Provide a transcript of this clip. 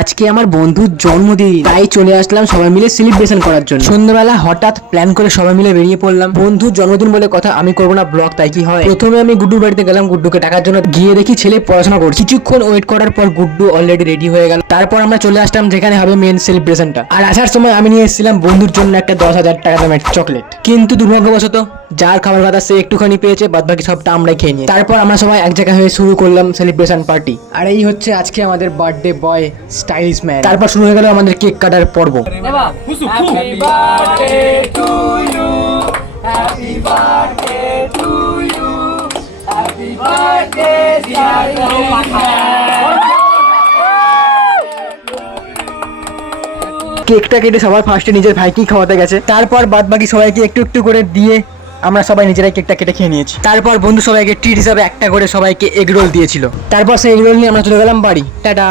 আজকে আমার বন্ধুর জন্মদিন, তাই চলে আসলাম সবাই মিলে সেলিব্রেশন করার জন্য। সন্ধ্যাবেলা হঠাৎ প্ল্যান করে সবাই মিলে বেরিয়ে পড়লাম। বন্ধুর জন্মদিন বলে কথা, আমি করবো না ব্লগ, তাই কি হয়। প্রথমে আমি গুড্ডুর বাড়িতে গেলাম গুড্ডুকে ডাকার জন্য। গিয়ে দেখি ছেলে পড়াশোনা করছে। কিছুক্ষণ ওয়েট করার পর গুড্ডু অলরেডি রেডি হয়ে গেল। তারপর আমরা চলে আসলাম যেখানে হবে মেন সেলিব্রেশনটা। আর আসার সময় আমি নিয়ে এসেছিলাম বন্ধুর জন্য একটা 10,000 টাকা দামের চকলেট। কিন্তু দুর্ভাগ্যবশত যার খাবার কথা সে একটুখানি পেয়েছে, বাদবাকি সবটা আমরাই খেয়ে নিই। তারপর আমরা সবাই এক জায়গায় হয়ে শুরু করলাম সেলিব্রেশন পার্টি। আর এই হচ্ছে আজকে আমাদের বার্থডে বয় স্টাইলিশ ম্যান। তারপর শুরু হয়ে গেল আমাদের কেক কাটার পর্ব। কেকটা কেটে সবার ফার্স্টে নিজের ভাইকেই খাওয়াতে গেছে। তারপর বাদ বাকি সবাইকে একটু একটু করে দিয়ে আমরা সবাই নিজেরাই কেকটা কেটে খেয়ে নিয়েছি। তারপর বন্ধু সবাইকে ট্রিট হিসাবে একটা করে সবাইকে এগ রোল দিয়েছিল। তারপর সেই এগ রোল নিয়ে আমরা চলে গেলাম বাড়ি। টাটা।